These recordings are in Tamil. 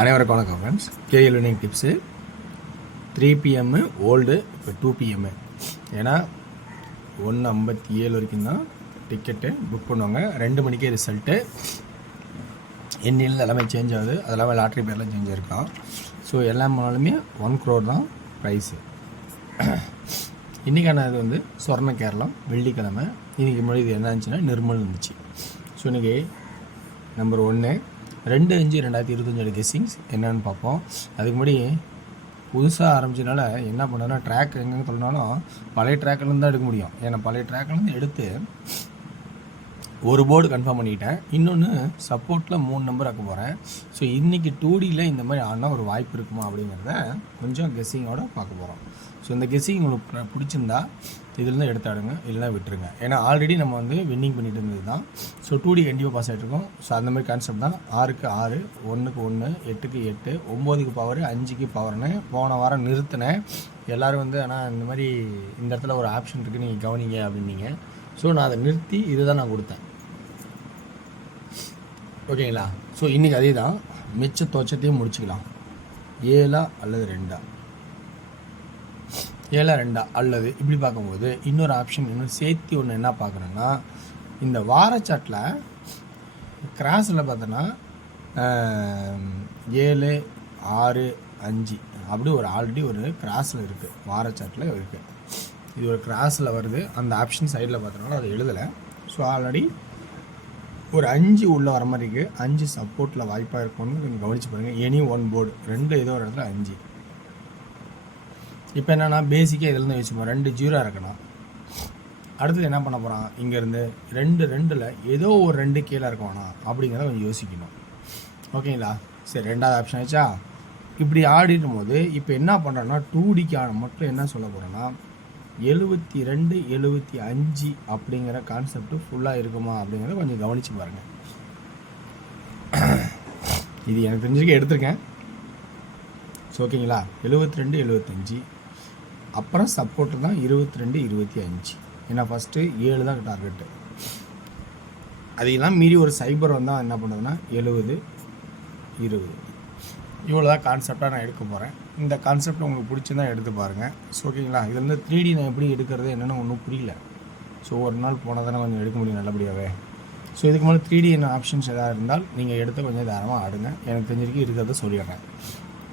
அனைவருக்கும் வணக்கம் friends. KL winning tips 3 PM old, இப்போ 2 PM. ஏன்னா 1:57 வரைக்கும் தான் டிக்கெட்டு புக் பண்ணுவாங்க. 2 மணிக்கே ரிசல்ட்டு. எண்ணில் எல்லாமே சேஞ்ச் ஆகுது. அது எல்லாமே லாட்ரி பேர்லாம் சேஞ்ச் ஆகிருக்கான். ஸோ எல்லா நாளுமே 1 crore தான் ப்ரைஸு. இன்றைக்கான இது வந்து சொர்ண கேரளம் வெள்ளிக்கிழமை. இன்றைக்கி முன்னாடி இது என்ன இருந்துச்சுன்னா நிர்மல் இருந்துச்சு. ஸோ இன்றைக்கி நம்பர் 1 2/5/2025 கெஸ்ஸிங்ஸ் என்னென்னு பார்ப்போம். அதுக்கு முன்னாடி புதுசாக ஆரம்பிச்சதுனால என்ன பண்ணோன்னா ட்ராக் எங்கெங்கே சொல்லனாலும் பழைய ட்ராக்லேருந்து தான் எடுக்க முடியும். ஏன்னா பழைய ட்ராக்லேருந்து எடுத்து ஒரு போர்டு கன்ஃபார்ம் பண்ணிக்கிட்டேன். இன்னொன்று சப்போர்ட்டில் 3 நம்பர் ஆக்க போகிறேன். ஸோ இன்றைக்கி 2Dயில் இந்த மாதிரி ஆனால் ஒரு வாய்ப்பு இருக்குமா அப்படிங்கிறத கொஞ்சம் கெஸ்ஸிங்கோடு பார்க்க போகிறோம். ஸோ இந்த கெஸ்ஸிங் உங்களுக்கு பிடிச்சிருந்தா இதுலேருந்து எடுத்தாடுங்க, இல்லைனா விட்டுருங்க. ஏன்னா ஆல்ரெடி நம்ம வந்து வின்னிங் பண்ணிட்டு இருந்தது தான். ஸோ 2D கண்டிப்பாக பாஸ் ஆகிட்ருக்கோம். ஸோ அந்த மாதிரி கான்செப்ட் தான். 6க்கு 6, 1க்கு 1, 8க்கு 8, 9க்கு பவர், 5க்கு பவர்னு போன வாரம் நிறுத்தினேன். எல்லோரும் வந்து ஆனால் இந்த மாதிரி இந்த இடத்துல ஒரு ஆப்ஷன் இருக்குது நீங்கள் கவனிங்க அப்படின்னீங்க. ஸோ நான் அதை நிறுத்தி இதுதான் நான் கொடுத்தேன். ஓகேங்களா? ஸோ இன்றைக்கி அதே தான். மிச்ச தோச்சத்தையும் முடிச்சுக்கலாம். 7 அல்லது 2, 7 2 அல்லது இப்படி பார்க்கும்போது இன்னொரு ஆப்ஷன் இன்னும் சேர்த்து ஒன்று என்ன பார்க்குறேன்னா, இந்த வாரச்சாட்டில் கிராஸில் பார்த்தோன்னா 7 6 5 அப்படி ஒரு ஆல்ரெடி ஒரு கிராஸில் இருக்குது. வாரச்சாட்டில் இருக்குது. இது ஒரு கிராஸில் வருது. அந்த ஆப்ஷன் சைடில் பார்த்தோன்னா அதை எழுதலை. ஸோ ஆல்ரெடி ஒரு 5 உள்ளே வர மாதிரி இருக்குது. 5 சப்போர்ட்டில் வாய்ப்பாக இருக்கும்னு கொஞ்சம் கவனித்து பாருங்கள். எனி 1 போர்டு 2 ஏதோ ஒரு இடத்துல 5. இப்போ என்னென்னா பேசிக்காக இதிலேருந்து வச்சுப்போம். 2 0 இருக்கணும். அடுத்தது என்ன பண்ண போகிறான், இங்கேருந்து 2 2ல் ஏதோ ஒரு 2 கீழே இருக்கணும் அப்படிங்கிறத கொஞ்சம் யோசிக்கணும். ஓகேங்களா? சரி, 2வது ஆப்ஷன் ஆச்சா. இப்படி ஆடிடும் போது இப்போ என்ன பண்ணுறோன்னா 2Dக்கான மட்டும் என்ன சொல்ல போகிறோன்னா 72 75 அப்படிங்கிற கான்செப்ட்டு ஃபுல்லாக இருக்குமா அப்படிங்கிறத கொஞ்சம் கவனித்து பாருங்கள். இது எனக்கு தெரிஞ்சிருக்க எடுத்திருக்கேன். ஸோ ஓகேங்களா? 72 75 அப்புறம் சப்போர்ட்டு தான் 22 25. ஏன்னா ஃபஸ்ட்டு 7 தான் டார்கெட்டு. அதையெல்லாம் மீறி ஒரு சைபர் வந்தால் என்ன பண்ணுறதுன்னா 70 20 இவ்வளோ தான் கான்செப்டாக நான் எடுக்க போகிறேன். இந்த கான்செப்ட் உங்களுக்கு பிடிச்சிருந்தா எடுத்து பாருங்கள். ஸோ ஓகேங்களா? இதுலேருந்து 3D நான் எப்படி எடுக்கிறது என்னென்னு ஒன்றும் புரியல. ஸோ ஒரு நாள் போனால் தானே கொஞ்சம் எடுக்க முடியும் நல்லபடியாகவே. ஸோ இதுக்கு மேலே 3D என்ன ஆப்ஷன்ஸ் எதாவது இருந்தால் நீங்கள் எடுத்து கொஞ்சம் தாராளமாக ஆடுங்க. எனக்கு தெரிஞ்சிருக்கு இருக்கிறத சொல்லிடுறேன்.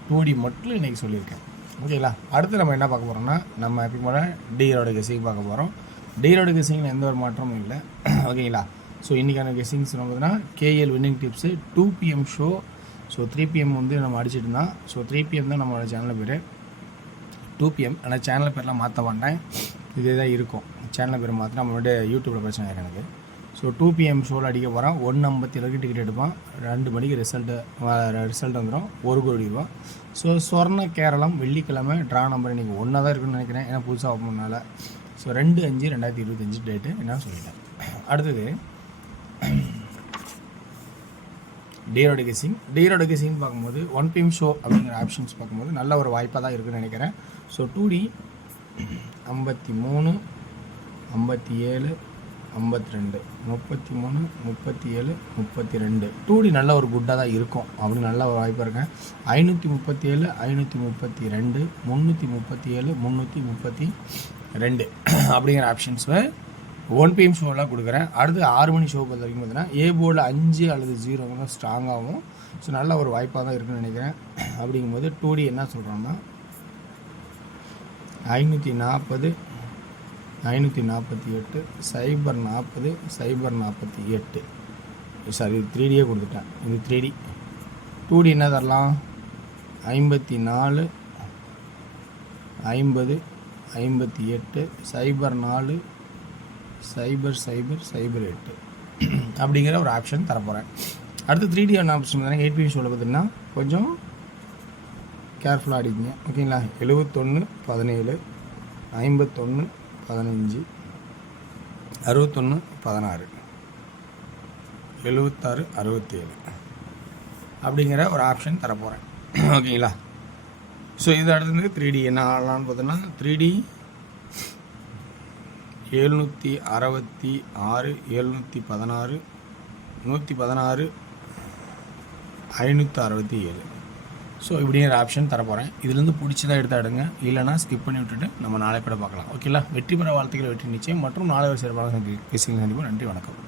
2D மட்டும் இன்றைக்கி சொல்லியிருக்கேன். ஓகேங்களா? அடுத்து நம்ம என்ன பார்க்க போகிறோம்னா, நம்ம எப்போ போல டீரோட கெஸ்ஸிங் பார்க்க போகிறோம். டீரோட கெஸ்ஸிங்கில் எந்த ஒரு மாற்றமும் இல்லை. ஓகேங்களா? ஸோ இன்றைக்கான கெஸ்ஸிங்ஸ் பார்த்தீங்கன்னா KL winning tips 2 PM show. So 3 PM வந்து நம்ம அடிச்சுட்டு இருந்தான். ஸோ 3 PM தான் நம்மளோட சேனல் பேர். 2 PM ஆனால் சேனல் பேர்லாம் மாற்ற மாட்டேன். இதே தான் இருக்கும். சேனல் பேர் மாற்றினா நம்மளோட யூடியூப்பில் பிரச்சனை ஆகிடும் எனக்கு. ஸோ 2 PM ஷோவில் அடிக்க போகிறான். 1:57 டிக்கெட் எடுப்பான். 2 மணிக்கு ரிசல்ட் வந்துடும். 1 கோடி ரூபா. ஸோ சொர்ண கேரளம் வெள்ளிக்கிழமை ட்ரா நம்பர் இன்றைக்கி 1 தான் இருக்குன்னு நினைக்கிறேன். ஏன்னா புதுசாக ஓப்பனால. ஸோ 2/5/2025 டேட்டு என்ன சொல்லிட்டேன். அடுத்தது டேரோட கெஸ்ஸிங் பார்க்கும்போது 1 PM ஷோ அப்படிங்கிற ஆப்ஷன்ஸ் பார்க்கும்போது நல்ல ஒரு வாய்ப்பாக தான் இருக்குதுன்னு நினைக்கிறேன். ஸோ 2D 53 57 52 33 37 32 2D நல்ல ஒரு குட்டாக தான் இருக்கும் அப்படின்னு நல்ல ஒரு வாய்ப்பாக இருக்கேன். 537 532 337 332 அப்படிங்கிற ஆப்ஷன்ஸை 1 PM ஷோலாம் கொடுக்குறேன். அடுத்து 6 மணி ஷோ பொறுத்த வரைக்கும் பார்த்தீங்கன்னா ஏ போர்டில் 5 அல்லது 0 தான் ஸ்ட்ராங்காகவும். ஸோ நல்ல ஒரு வாய்ப்பாக தான் இருக்குன்னு நினைக்கிறேன். அப்படிங்கும்போது 2D என்ன சொல்கிறோன்னா 540 548 040 048. சாரி, இது 3Dயே கொடுத்துட்டேன். இது 3D. 2D என்ன தரலாம்? 54 50 58 04 00008 அப்படிங்கிற ஒரு ஆப்ஷன் தரப்போகிறேன். அடுத்து 3D என்ன ஆப்ஷன் பார்த்தீங்கன்னா 8 PM ஷோவில் பார்த்தீங்கன்னா கொஞ்சம் கேர்ஃபுல்லாக அடிக்குங்க. ஓகேங்களா? 71 17 51 15 61 16 76 67 அப்படிங்கிற ஒரு ஆப்ஷன் தரப்போகிறேன். ஓகேங்களா? ஸோ இது அடுத்தது 3D என்ன ஆகலான்னு பார்த்தோன்னா 3D 766 716 116 567 ஸோ இப்படிங்கிற ஆப்ஷன் தரப்போகிறேன். இதுலேருந்து பிடிச்சதாக எடுத்து எடுங்க, இல்லைனா ஸ்கிப் பண்ணி விட்டுட்டு நம்ம நாளை கூட பார்க்கலாம். ஓகேங்களா? வெற்றி பெற வாழ்த்துக்கள், வெற்றி நிச்சயம் மற்றும் நாளை சிறப்பாக சந்திப்போம். நன்றி, வணக்கம்.